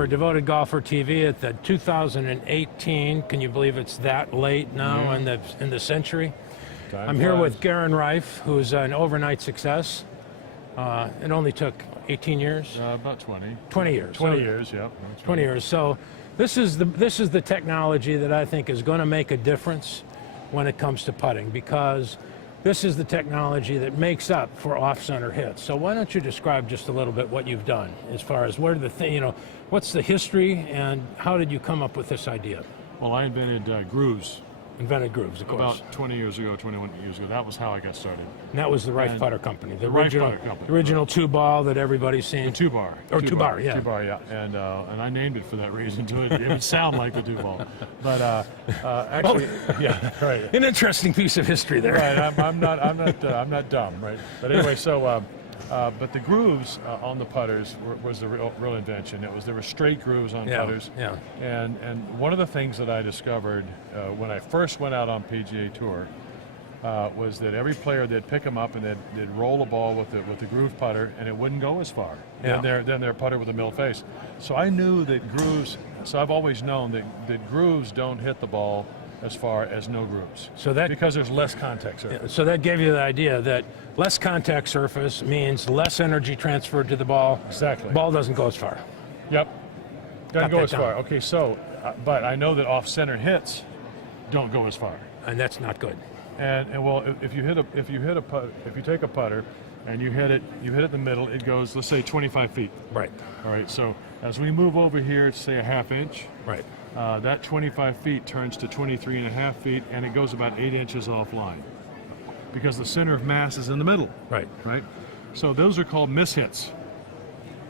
for Devoted Golfer TV at the 2018. Can you believe it's that late now in the century? I'm here with Guerin Rife, who's an overnight success. It only took 18 years. About 20. 20 years. 20 years, yeah. 20 years. So this is the technology that I think is going to make a difference when it comes to putting, because this is the technology that makes up for off-center hits. So why don't you describe just a little bit what you've done as far as where what's the history and how did you come up with this idea? Well, I invented grooves. Invented grooves, of course. About 20 years ago, 21 years ago. That was how I got started. And that was the Rife Putter Company. The Rife Putter Company. The original two-ball that everybody's seen. The two-bar. Or two-bar, yeah. Two-bar, yeah. And I named it for that reason, too. It would sound like the two-ball. But actually, yeah, right. An interesting piece of history there. Right, I'm not dumb, right? But anyway, so, but the grooves on the putters was the real invention. There were straight grooves on putters. Yeah. And one of the things that I discovered when I first went out on PGA Tour was that every player, they'd pick them up and they'd roll a ball with the groove putter, and it wouldn't go as far than their putter with a mill face. So I knew that grooves. So I've always known that grooves don't hit the ball as far as no grooves. So because there's less contact surface. Yeah, so that gave you the idea that less contact surface means less energy transferred to the ball. Exactly. Ball doesn't go as far. Yep. Doesn't go as far. Okay, so but I know that off-center hits don't go as far. And that's not good. And well, if you take a putter and you hit it in the middle, it goes, let's say 25 feet. Right. All right. So as we move over here to say a half inch. Right. That 25 feet turns to 23 and a half feet, and it goes about 8 inches offline because the center of mass is in the middle. Right. Right. So those are called mishits.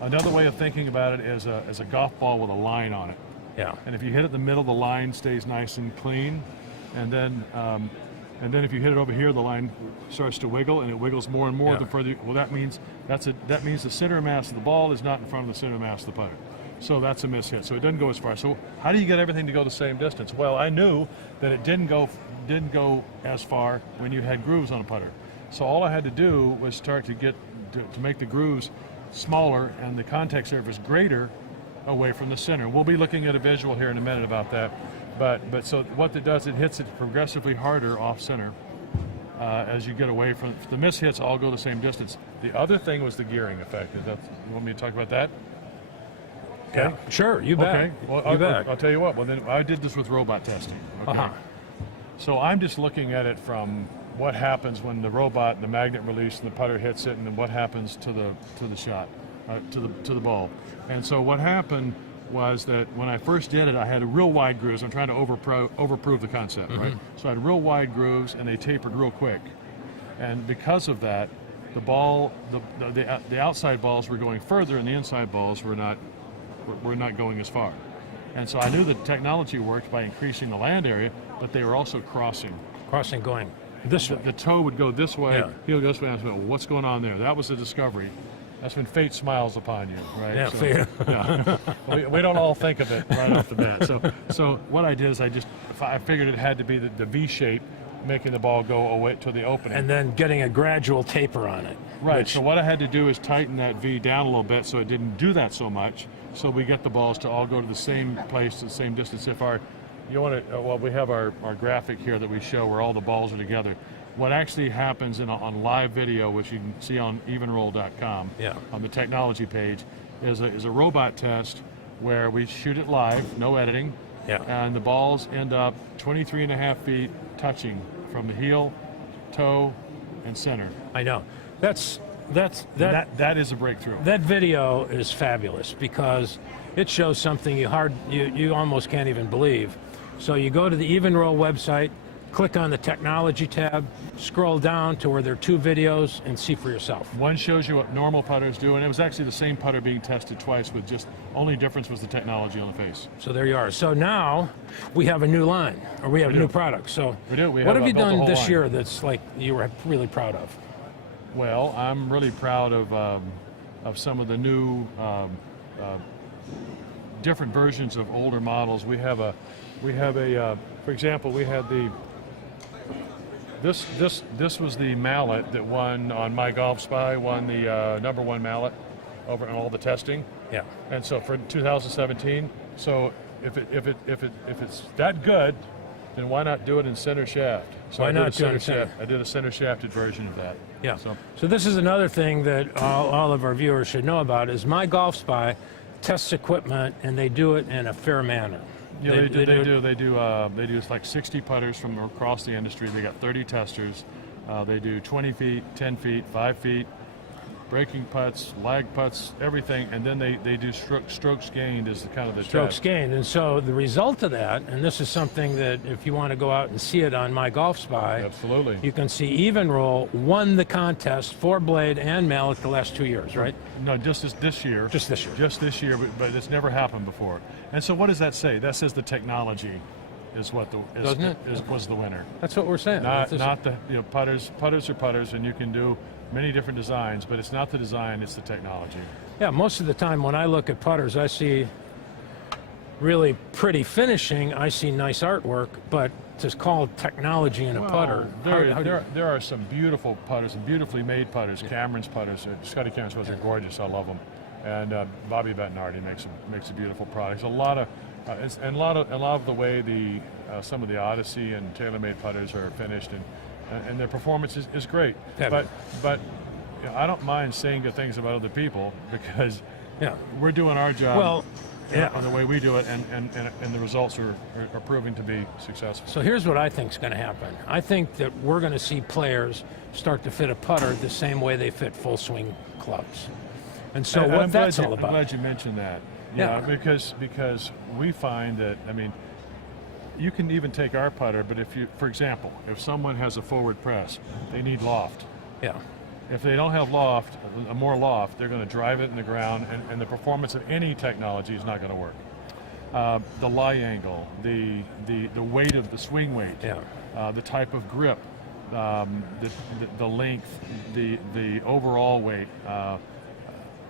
Another way of thinking about it is a golf ball with a line on it. Yeah. And if you hit it in the middle, the line stays nice and clean, and then if you hit it over here, the line starts to wiggle, and it wiggles more and more the further. Well, that means the center of mass of the ball is not in front of the center of mass of the putter. So that's a mishit. So it doesn't go as far. So how do you get everything to go the same distance? Well, I knew that it didn't go as far when you had grooves on a putter. So all I had to do was start to make the grooves smaller and the contact surface greater away from the center. We'll be looking at a visual here in a minute about that. But so what it does, it hits it progressively harder off center as you get away from the mishits. All go the same distance. The other thing was the gearing effect. You want me to talk about that? Okay. Yeah, sure, you bet. Okay, well, I'll tell you what. Well, then I did this with robot testing. Okay. So I'm just looking at it from what happens when the robot and the magnet release and the putter hits it, and then what happens to the shot, to the ball. And so what happened was that when I first did it, I had real wide grooves. I'm trying to overprove the concept, right? So I had real wide grooves, and they tapered real quick. And because of that, the ball, the outside balls were going further, and the inside balls were not going as far. And so I knew the technology worked by increasing the land area, but they were also crossing. Crossing going this way. The toe would go this way, he would go this way, and I said, well, what's going on there? That was a discovery. That's when fate smiles upon you, right? Yeah, so, we don't all think of it right off the bat. So what I did is I figured it had to be the V shape, making the ball go away to the opening. And then getting a gradual taper on it. Right, so what I had to do is tighten that V down a little bit so it didn't do that so much, so we get the balls to all go to the same place, the same distance. We have our graphic here that we show where all the balls are together. What actually happens on live video, which you can see on EvnRoll.com, on the technology page, is a robot test where we shoot it live, no editing, and the balls end up 23 and a half feet touching from the heel, toe, and center. I know. That is a breakthrough. That video is fabulous because it shows something you almost can't even believe. So you go to the EvnRoll website, click on the technology tab, scroll down to where there are two videos, and see for yourself. One shows you what normal putters do, and it was actually the same putter being tested twice, with just only difference was the technology on the face. So there you are. So now we have a new line, or we have a new product. So we do. What have you done this year that's like you were really proud of? Well, I'm really proud of some of the new different versions of older models. We have a for example, we had this was the mallet that won on My Golf Spy, won the #1 mallet over in all the testing. Yeah. And so for 2017, so if it's that good, then why not do it in center shaft? So Why I did not a do it in center center? shaft. I did a center shafted version of that. Yeah. So this is another thing that all of our viewers should know about is My Golf Spy tests equipment, and they do it in a fair manner. yeah, they do like 60 putters from across the industry. They got 30 testers. They do 20 feet, 10 feet, 5 feet, breaking putts, lag putts, everything, and then they do strokes gained is the kind of the Strokes test. gained. And so the result of that, and this is something that if you want to go out and see it on My Golf Spy, Absolutely. you can see EvnRoll won the contest for blade and mallet the last 2 years, right? No, just this year. Just this year. Just this year, but it's never happened before. And so what does that say? That says the technology is what Doesn't it? was the winner. That's what we're saying. Not the putters. Putters are putters, and you can do many different designs, but it's not the design, it's the technology. Yeah, most of the time when I look at putters, I see really pretty finishing, I see nice artwork, but to call technology in a putter, There are some beautiful putters and beautifully made putters. Cameron's putters, Scotty Cameron's putters are gorgeous. I love them, and Bobby Bettinardi makes a beautiful product. A lot of the way some of the Odyssey and TaylorMade putters are finished, and their performance is great. Yeah. But I don't mind saying good things about other people because we're doing our job. Well, the way we do it, and the results are proving to be successful. So here's what I think is going to happen. I think that we're going to see players start to fit a putter the same way they fit full swing clubs. And so what that's all about. I'm glad you mentioned that. Yeah. Because we find that, I mean, you can even take our putter, but for example, if someone has a forward press, they need loft. Yeah. If they don't have loft, more loft, they're going to drive it in the ground, and the performance of any technology is not going to work. The lie angle, the weight of the swing weight, the type of grip, the length, the overall weight,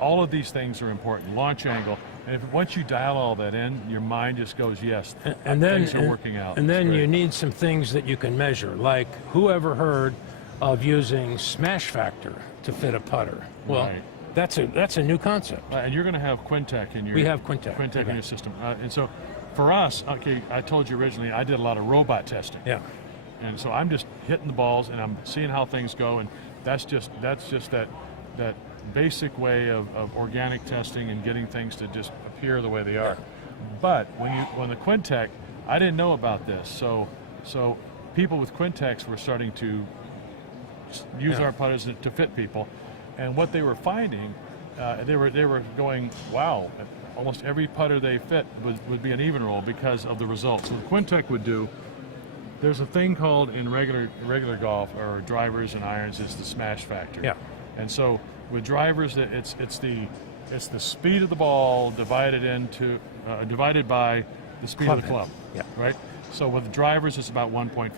all of these things are important. Launch angle. And once you dial all that in, your mind just goes, yes, things are working out. And then you need some things that you can measure, like whoever heard of using smash factor to fit a putter? Well, that's a new concept. And you're going to have Quintec in your in your system. And so for us, okay, I told you originally I did a lot of robot testing. Yeah. And so I'm just hitting the balls and I'm seeing how things go, and that's just that basic way of organic testing and getting things to just appear the way they are. But when the Quintec, I didn't know about this, so people with Quintecs were starting to use our putters to fit people, and what they were finding, they were going, wow, almost every putter they fit would be an EvnRoll because of the results. So the Quintec would do. There's a thing called in regular golf or drivers and irons is the smash factor. Yeah. And so with drivers, it's the speed of the ball divided by the speed of the club. Yeah. Right. So with drivers, it's about 1.5.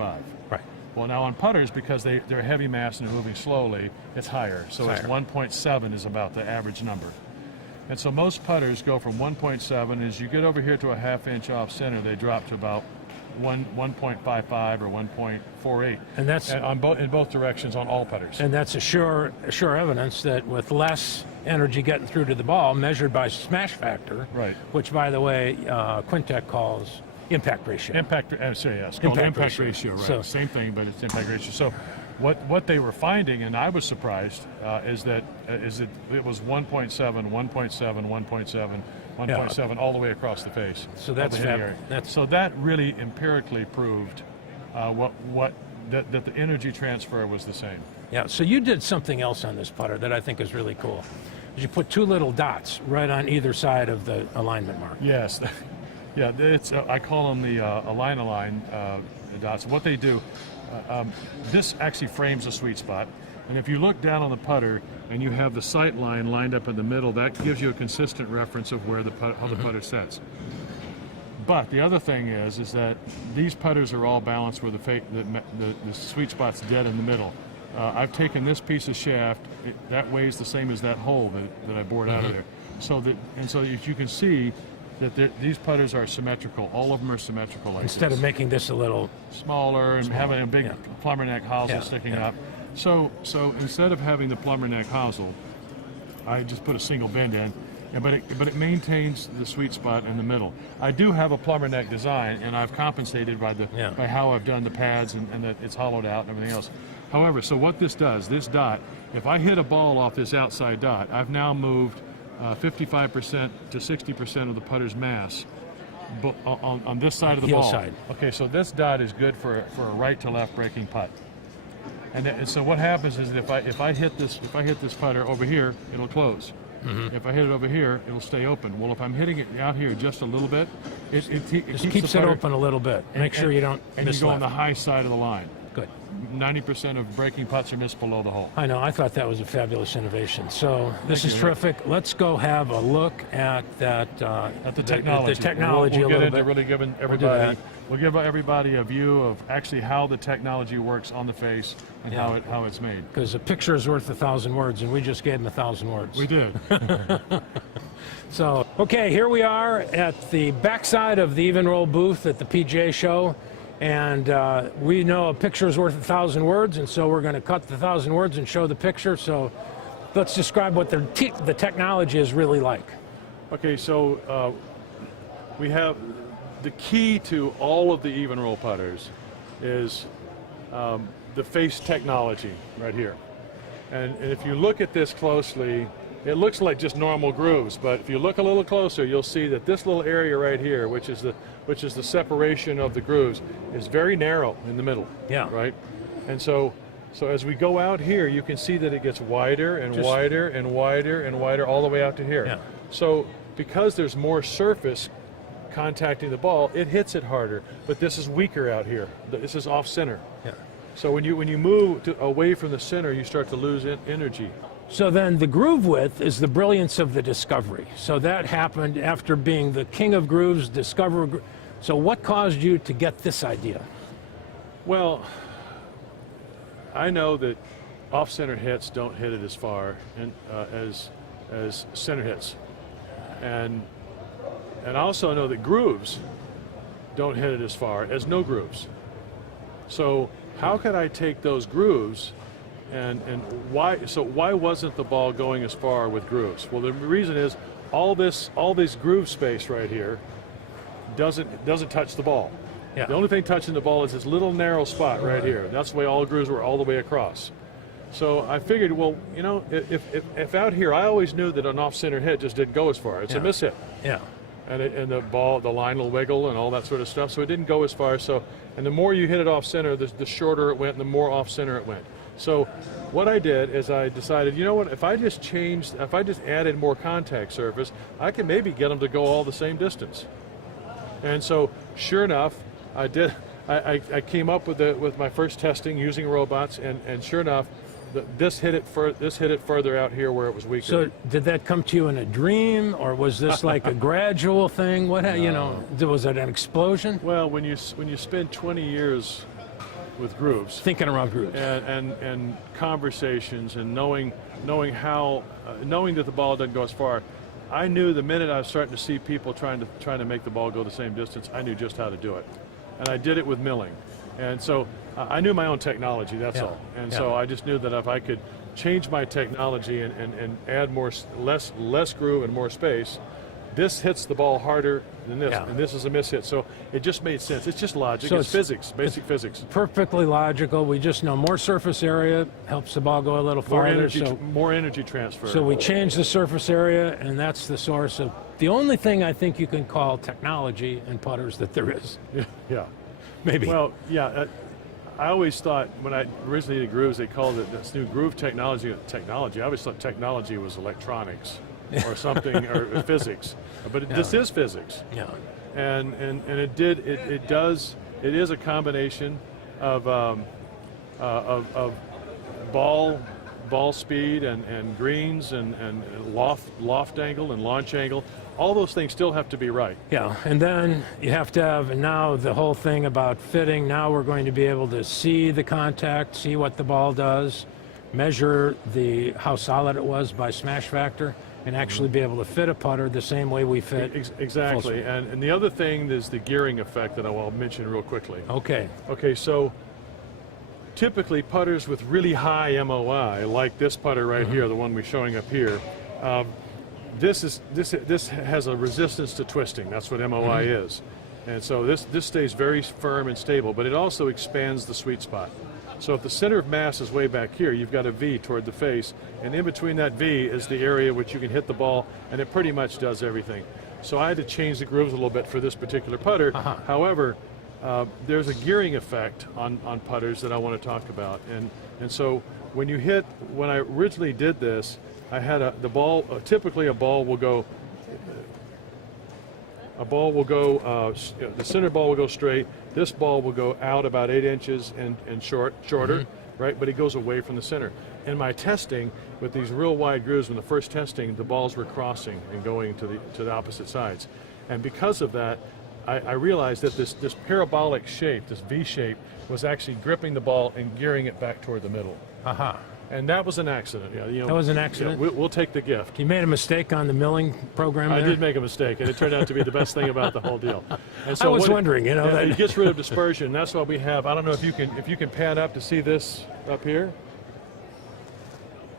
Right. Well, now on putters, because they're heavy mass and they're moving slowly, it's higher. So it's 1.7 is about the average number. And so most putters go from 1.7. As you get over here to a half-inch off center, they drop to about 1.55 or 1.48. And that's in both directions on all putters. And that's a sure evidence that with less energy getting through to the ball, measured by smash factor, right? Which, by the way, Quintec calls impact ratio. It's called impact ratio, right? So, same thing, but it's impact ratio. So, what they were finding, and I was surprised, is that it was 1.7, 1.7, 1.7. 1.7 all the way across the face. So that's so that really empirically proved that the energy transfer was the same. Yeah. So you did something else on this putter that I think is really cool. You put two little dots right on either side of the alignment mark. Yes. Yeah. It's I call them the align dots. What they do, this actually frames a sweet spot. And if you look down on the putter and you have the sight line lined up in the middle, that gives you a consistent reference of where how the putter sets. But the other thing is that these putters are all balanced where the sweet spot's dead in the middle. I've taken this piece of shaft that weighs the same as that hole that I bored out of there. So if you can see that these putters are symmetrical, all of them are symmetrical. Like instead of making this a little smaller and having a big plumber neck hosel sticking up. So instead of having the plumber neck hosel, I just put a single bend in, but it maintains the sweet spot in the middle. I do have a plumber neck design, and I've compensated by by how I've done the pads and that it's hollowed out and everything else. However, so what this does, this dot, if I hit a ball off this outside dot, I've now moved 55% to 60% of the putter's mass on this side of the heel ball. Side. Okay, so this dot is good for a right to left breaking putt. And so what happens is that if I hit this putter over here, it'll close. If I hit it over here, it'll stay open. Well, if I'm hitting it out here just a little bit, it keeps it open a little bit. Make sure you don't and miss you go on left. the high side of the line. Good. 90% of breaking putts are missed below the hole. I know. I thought that was a fabulous innovation. So this is terrific. Let's go have a look at that. At the technology. The technology we'll a get little into bit. really giving everybody. We'll give everybody a view of actually how the technology works on the face and how it's made. Because a picture is worth 1,000 words, and we just gave them 1,000 words. We did. So, okay, here we are at the backside of the EvnRoll booth at the PGA show. And we know a picture is worth 1,000 words, and so we're going to cut the 1,000 words and show the picture. So let's describe what the technology is really like. Okay, so we have the key to all of the EvnRoll putters is the face technology right here. And if you look at this closely, it looks like just normal grooves, but if you look a little closer, you'll see that this little area right here, which is the separation of the grooves, is very narrow in the middle. Yeah. Right? And so as we go out here, you can see that it gets wider and wider and wider and wider all the way out to here. Yeah. So because there's more surface contacting the ball, it hits it harder, but this is weaker out here. This is off center. Yeah. So when you move away from the center, you start to lose energy. So then the groove width is the brilliance of the discovery. So that happened after being the king of grooves, So what caused you to get this idea? Well, I know that off-center hits don't hit it as far as center hits, and I also know that grooves don't hit it as far as no grooves. So how could I take those grooves and why? So why wasn't the ball going as far with grooves? Well, the reason is all this groove space right here doesn't touch the ball. Yeah. The only thing touching the ball is this little narrow spot right here. That's the way all the grooves were all the way across. So I figured, well, you know, if out here, I always knew that an off-center hit just didn't go as far. It's a miss hit. Yeah. And the line will wiggle and all that sort of stuff. So it didn't go as far. So, and the more you hit it off center, the shorter it went, and the more off center it went. So what I did is I decided, you know what, if I just added more contact surface, I can maybe get them to go all the same distance. And so sure enough, I did. I came up with my first testing using robots, and sure enough, this hit it further out here where it was weaker. So did that come to you in a dream, or was this like a gradual thing? What you know, was it an explosion? Well, when you spend 20 years with grooves, Thinking around grooves. and conversations and knowing that the ball doesn't go as far, I knew the minute I was starting to see people trying to make the ball go the same distance, I knew just how to do it, and I did it with milling, and so I knew my own technology. That's all, and so I just knew that if I could change my technology and add less groove and more space, this hits the ball harder than this, and this is a miss hit. So it just made sense. It's just logic. So it's physics, basic physics. Perfectly logical. We just know more surface area helps the ball go a little farther. More energy transfer. So we change the surface area, and that's the source of the only thing I think you can call technology in putters that there is. Yeah. Maybe. Well, yeah. I always thought when I originally did grooves, they called it this new groove technology. I always thought technology was electronics or something or physics, but this is physics. Yeah. And it is a combination of ball speed and greens and loft angle and launch angle. All those things still have to be right. Yeah, and then you have to have, and now the whole thing about fitting, now we're going to be able to see the contact, see what the ball does, measure how solid it was by smash factor, and actually be able to fit a putter the same way we fit. Exactly, and the other thing is the gearing effect that I will mention real quickly. Okay. Okay, so typically putters with really high MOI, like this putter right here, the one we're showing up here, this has a resistance to twisting. That's what MOI is. And so this stays very firm and stable, but it also expands the sweet spot. So if the center of mass is way back here, you've got a V toward the face, and in between that V is the area which you can hit the ball, and it pretty much does everything. So I had to change the grooves a little bit for this particular putter. However, there's a gearing effect on putters that I want to talk about. And so when I originally did this, I had the ball, typically a ball will go, the center ball will go straight. This ball will go out about 8 inches and shorter, right? But it goes away from the center. In my testing, with these real wide grooves, in the first testing, the balls were crossing and going to the opposite sides. And because of that, I realized that this parabolic shape, this V shape, was actually gripping the ball and gearing it back toward the middle. And that was an accident. Yeah, you know, that was an accident? Yeah, we'll take the gift. You made a mistake on the milling program there? I did make a mistake, and it turned out to be the best thing about the whole deal. And so I was wondering, you know. Yeah, it gets rid of dispersion. That's why we have, I don't know if you can pan up to see this up here.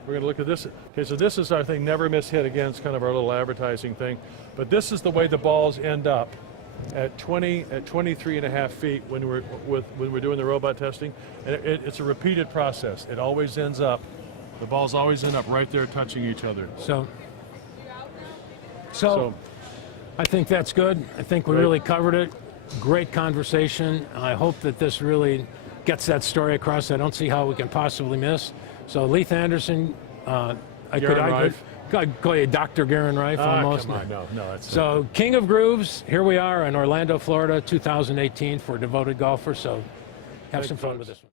We're going to look at this. Okay, so this is our thing, never miss hit. Again, it's kind of our little advertising thing. But this is the way the balls end up at 23.5 feet when we're doing the robot testing. And it's a repeated process. It always ends up, the balls always end up right there touching each other. So I think that's good. I think we really covered it. Great conversation. I hope that this really gets that story across. I don't see how we can possibly miss. So Leith Anderson, I could call you Dr. Guerin Rife almost. Come on, no, that's so King of Grooves, here we are in Orlando, Florida, 2018 for Devoted Golfers. So have some fun with this one.